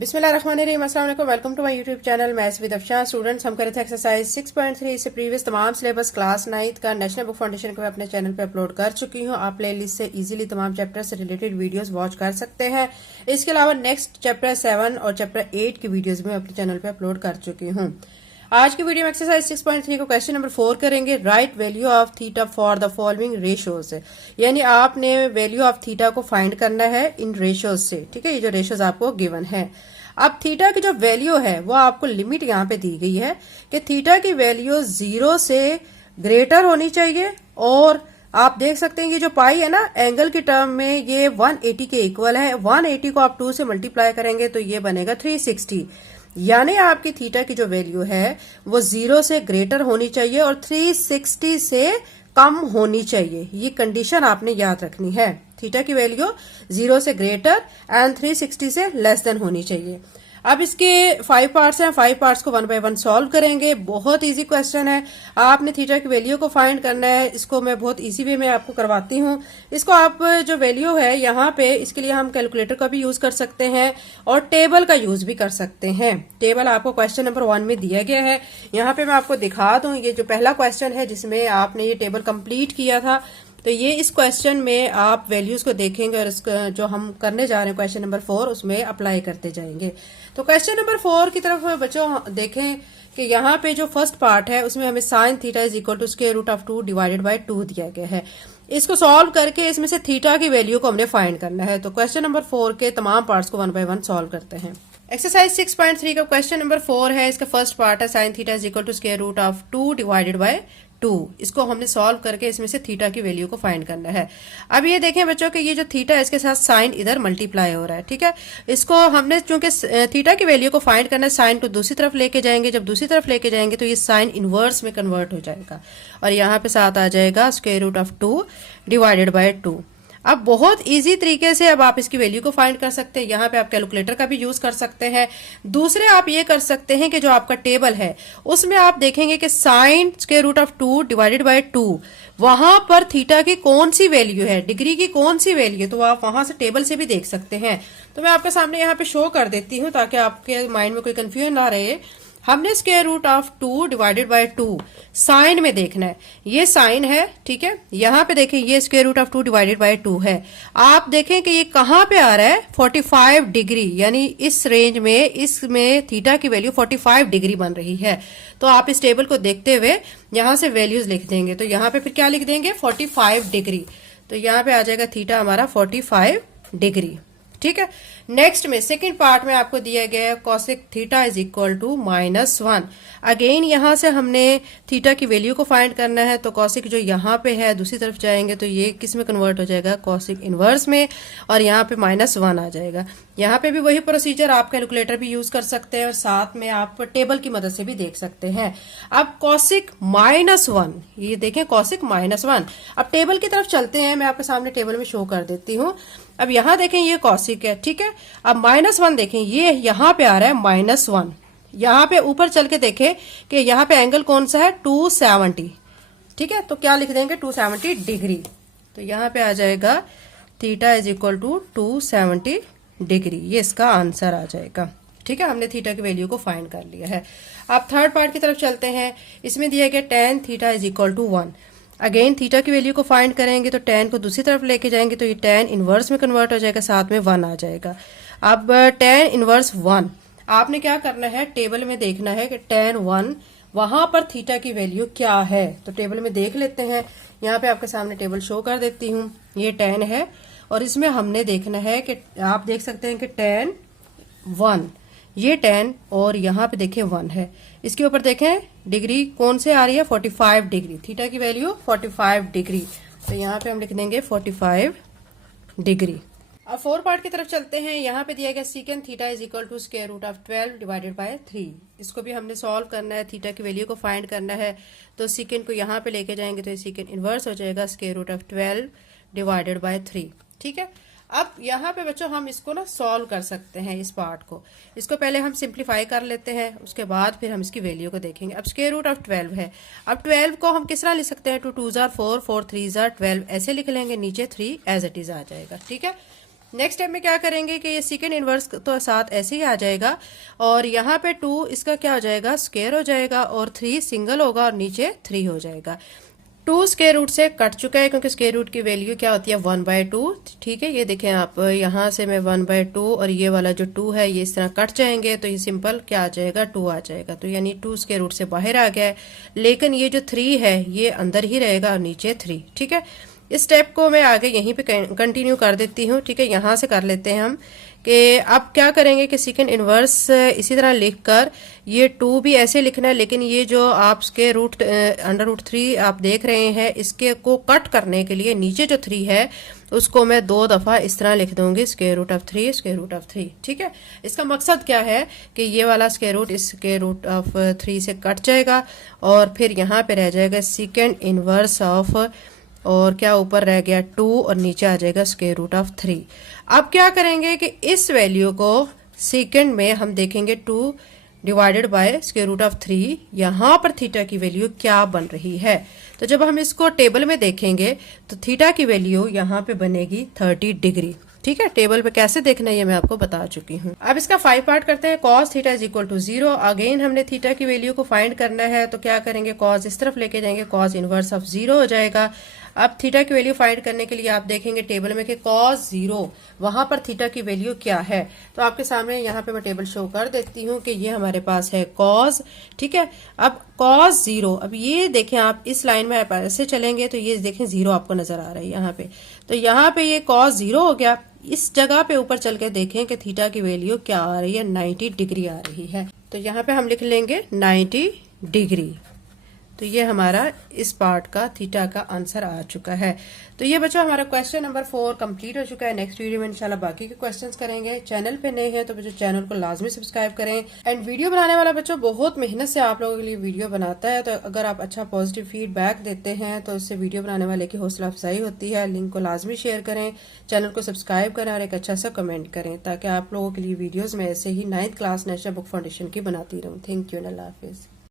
बिस्मिल्लाहिर्रहमानिर्रहीम, अस्सलाम वालेकुम। Welcome to my YouTube channel maths with Afshan. Students, हम कर रहे थे एक्सरसाइज 6.3 से प्रीवियस तमाम सिलेबस क्लास 9th का नेशनल बुक फाउंडेशन को मैं अपने चैनल पे अपलोड कर चुकी हूँ। आप प्लेलिस्ट से इजीली तमाम चैप्टर से रिलेटेड वीडियोस वॉच कर सकते हैं। इसके अलावा नेक्स्ट चैप्टर 7 और चैप्टर 8 की वीडियोज भी अपने चैनल पे अपलोड कर चुकी हूँ। आज की वीडियो में एक्सरसाइज 6.3 को क्वेश्चन नंबर 4 करेंगे। Right value of theta for the following ratios, यानी आपने वैल्यू ऑफ थीटा को फाइंड करना है इन रेशियोज से। ठीक है, ये जो रेशियोज आपको गिवन है। अब थीटा की जो वैल्यू है वो आपको लिमिट यहाँ पे दी गई है कि थीटा की वैल्यू 0 से ग्रेटर होनी चाहिए, और आप देख सकते हैं ये जो पाई है ना एंगल की टर्म में ये 180 के इक्वल है। 180 को आप 2 से मल्टीप्लाई करेंगे तो ये बनेगा 360, यानी आपकी थीटा की जो वैल्यू है वो 0 से ग्रेटर होनी चाहिए और 360 से कम होनी चाहिए। ये कंडीशन आपने याद रखनी है। थीटा की वैल्यू 0 से ग्रेटर एंड 360 से लेस देन होनी चाहिए। अब इसके 5 पार्ट्स हैं, 5 पार्ट्स को 1 बाय 1 सॉल्व करेंगे। बहुत इजी क्वेश्चन है, आपने थीटा की वैल्यू को फाइंड करना है। इसको मैं बहुत इजी वे में आपको करवाती हूँ। इसको आप जो वैल्यू है यहाँ पे, इसके लिए हम कैलकुलेटर का भी यूज कर सकते हैं और टेबल का यूज भी कर सकते हैं। टेबल आपको क्वेश्चन नंबर 1 में दिया गया है। यहाँ पे मैं आपको दिखा दूं, ये जो पहला क्वेश्चन है जिसमें आपने ये टेबल कंप्लीट किया था, तो ये इस क्वेश्चन में आप वैल्यूज को देखेंगे और इसका जो हम करने जा रहे हैं क्वेश्चन नंबर 4 उसमें अप्लाई करते जाएंगे। तो क्वेश्चन नंबर 4 की तरफ बच्चों देखें कि यहाँ पे जो फर्स्ट पार्ट है उसमें हमें sine theta is equal to square root of 2 divided by 2 दिया गया है। इसको सॉल्व करके इसमें से थीटा की वैल्यू को हमने फाइंड करना है। तो क्वेश्चन नंबर 4 के तमाम पार्ट्स को 1 बाय 1 सॉल्व करते हैं। एक्सरसाइज 6.3 का क्वेश्चन नंबर 4 है। इसका फर्स्ट पार्ट है sine theta is equal to square root of 2 divided by 2। इसको हमने सॉल्व करके इसमें से थीटा की वैल्यू को फाइंड करना है। अब ये देखें बच्चों कि ये जो थीटा है इसके साथ साइन इधर मल्टीप्लाई हो रहा है। ठीक है, इसको हमने चूंकि थीटा की वैल्यू को फाइंड करना है, साइन को दूसरी तरफ लेके जाएंगे। जब दूसरी तरफ लेके जाएंगे तो ये साइन इनवर्स में कन्वर्ट हो जाएगा और यहाँ पे साथ आ जाएगा square root of 2 divided by 2। अब बहुत इजी तरीके से अब आप इसकी वैल्यू को फाइंड कर सकते हैं। यहाँ पे आप कैलकुलेटर का भी यूज कर सकते हैं। दूसरे आप ये कर सकते हैं कि जो आपका टेबल है उसमें आप देखेंगे कि sine square root of 2 divided by 2, वहां पर थीटा की कौन सी वैल्यू है, डिग्री की कौन सी वैल्यू है, तो आप वहां से टेबल से भी देख सकते हैं। तो मैं आपके सामने यहाँ पे शो कर देती हूँ ताकि आपके माइंड में कोई कंफ्यूजन ना रहे। हमने square root of 2 divided by 2 sine में देखना है। ये साइन है, ठीक है। यहाँ पे देखें ये square root of 2 divided by 2 है। आप देखें कि ये कहाँ पे आ रहा है, 45 डिग्री, यानी इस रेंज में इसमें थीटा की वैल्यू 45 डिग्री बन रही है। तो आप इस टेबल को देखते हुए यहाँ से वैल्यूज लिख देंगे। तो यहाँ पे फिर क्या लिख देंगे, 45 डिग्री। तो यहाँ पे आ जाएगा थीटा हमारा 45 डिग्री। ठीक है, नेक्स्ट में सेकंड पार्ट में आपको दिया गया है cosec theta is equal to -1। Again यहां से हमने थीटा की वैल्यू को फाइंड करना है। तो कॉसेक जो यहाँ पे है दूसरी तरफ जाएंगे तो ये किस में कन्वर्ट हो जाएगा, कॉसेक इनवर्स में, और यहाँ पे -1 आ जाएगा। यहाँ पे भी वही प्रोसीजर, आप कैलकुलेटर भी यूज कर सकते हैं और साथ में आप टेबल की मदद से भी देख सकते हैं। अब कॉसेक -1, ये देखें कॉसेक -1। अब टेबल की तरफ चलते हैं, मैं आपके सामने टेबल में शो कर देती हूँ। अब यहाँ देखें ये कॉसिक है, ठीक है। अब -1 देखें, ये यहाँ पे आ रहा है -1। यहाँ पे ऊपर चल के देखें कि यहाँ पे एंगल कौन सा है, 270। ठीक है, तो क्या लिख देंगे, 270 डिग्री। तो यहाँ पे आ जाएगा theta is equal to 270 degree. ये इसका आंसर आ जाएगा। ठीक है, हमने थीटा की वैल्यू को फाइंड कर लिया है। अब थर्ड पार्ट की तरफ चलते हैं। इसमें दिया गया tan theta is equal to 1। Again theta की वैल्यू को फाइंड करेंगे तो tan को दूसरी तरफ लेके जाएंगे तो ये tan इनवर्स में कन्वर्ट हो जाएगा, साथ में 1 आ जाएगा। अब tan इनवर्स 1 आपने क्या करना है, टेबल में देखना है कि tan 1 वहां पर थीटा की वैल्यू क्या है। तो टेबल में देख लेते हैं। यहाँ पे आपके सामने टेबल शो कर देती हूँ। ये tan है और इसमें हमने देखना है कि आप देख सकते हैं कि tan 1, ये tan और यहाँ पे देखें 1 है। इसके ऊपर देखें डिग्री कौन से आ रही है, 45 डिग्री। थीटा की वैल्यू 45 डिग्री। तो यहाँ पे हम लिख देंगे 45 डिग्री। अब 4 पार्ट की तरफ चलते हैं। यहाँ पे दिया गया secant theta is equal to square root of 12 divided by 3। इसको भी हमने सॉल्व करना है, थीटा की वैल्यू को फाइंड करना है। तो सीकेंड को यहाँ पे लेके जाएंगे तो ये सीकेंड इनवर्स हो जाएगा square root of 12 divided by 3। ठीक है, अब यहाँ पे बच्चों हम इसको ना सॉल्व कर सकते हैं, इस पार्ट को। इसको पहले हम सिंप्लीफाई कर लेते हैं, उसके बाद फिर हम इसकी वैल्यू को देखेंगे। अब स्क्वायर रूट ऑफ 12 है। अब 12 को हम किस तरह लिख सकते हैं, 2 2 4 4 3 12 ऐसे लिख लेंगे, नीचे 3 एज इट इज आ जाएगा। ठीक है, नेक्स्ट स्टेप में क्या करेंगे कि ये सेकंड इनवर्स तो साथ ऐसे ही आ जाएगा और यहाँ पे 2 इसका क्या हो जाएगा, स्क्वायर हो जाएगा और 3 सिंगल होगा और नीचे 3 हो जाएगा। 2 स्क्वायर रूट से कट चुका है क्योंकि स्क्वायर रूट की वैल्यू क्या होती है 1/2। ठीक है, ये देखें आप, यहाँ से मैं 1/2 और ये वाला जो 2 है ये इस तरह कट जाएंगे तो ये सिंपल क्या आ जाएगा, 2 आ जाएगा। तो यानी 2 स्क्वायर रूट से बाहर आ गया है, लेकिन ये जो 3 है ये अंदर ही रहेगा और नीचे 3। ठीक है, इस स्टेप को मैं आगे यहीं पे कंटिन्यू कर देती हूँ। ठीक है, यहाँ से कर लेते हैं हम कि अब क्या करेंगे कि सेकंड इनवर्स इसी तरह लिखकर ये 2 भी ऐसे लिखना है, लेकिन ये जो आप इसके √3 आप देख रहे हैं इसके को कट करने के लिए नीचे जो 3 है उसको मैं 2 दफा इस तरह लिख दूंगी, √3। ठीक है, इसका मकसद क्या है कि ये वाला स्क्वायर रूट इस √3 से कट जाएगा और फिर यहाँ पे रह जाएगा सेकंड इनवर्स ऑफ, और क्या ऊपर रह गया 2 और नीचे आ जाएगा √3। अब क्या करेंगे कि इस वैल्यू को सेकंड में हम देखेंगे 2 डिवाइडेड बाय √3, यहाँ पर थीटा की वैल्यू क्या बन रही है। तो जब हम इसको टेबल में देखेंगे तो थीटा की वैल्यू यहाँ पे बनेगी 30 डिग्री। ठीक है, टेबल पे कैसे देखना है ये मैं आपको बता चुकी हूँ। अब इसका 5 पार्ट करते हैं। cos theta is equal to 0। Again हमने थीटा की वैल्यू को फाइंड करना है तो क्या करेंगे, cos इस तरफ लेके जाएंगे, cos इनवर्स ऑफ 0 हो जाएगा। अब थीटा की वैल्यू फाइंड करने के लिए आप देखेंगे टेबल में कि cos 0 वहां पर थीटा की वैल्यू क्या है। तो आपके सामने यहाँ पे मैं टेबल शो कर देती हूँ कि ये हमारे पास है cos। ठीक है, अब cos 0, अब ये देखें आप इस लाइन में आप ऐसे चलेंगे तो ये देखें 0 आपको नजर आ रहा है यहाँ पे, तो यहाँ पे ये cos 0 हो गया। इस जगह पे ऊपर चल के देखें कि थीटा की वैल्यू क्या आ रही है, 90 डिग्री आ रही है। तो यहाँ पे हम लिख लेंगे 90 डिग्री। तो ये हमारा इस पार्ट का थीटा का आंसर आ चुका है। तो ये बच्चों हमारा क्वेश्चन नंबर 4 कंप्लीट हो चुका है। नेक्स्ट वीडियो में इंशाल्लाह बाकी के क्वेश्चंस करेंगे। चैनल पे नए हैं तो बच्चों चैनल को लाजमी सब्सक्राइब करें। एंड वीडियो बनाने वाला बच्चों बहुत मेहनत से आप लोगों के लिए वीडियो बनाता है, तो अगर आप अच्छा पॉजिटिव फीडबैक देते हैं तो इससे वीडियो बनाने वाले की हौसला अफजाई होती है। लिंक को लाजमी शेयर करें, चैनल को सब्सक्राइब करें और एक अच्छा सा कमेंट करें ताकि आप लोगों के लिए वीडियोज में ऐसे ही 9th class national book foundation की बनाती रहूं। Thank you, Allah Hafiz.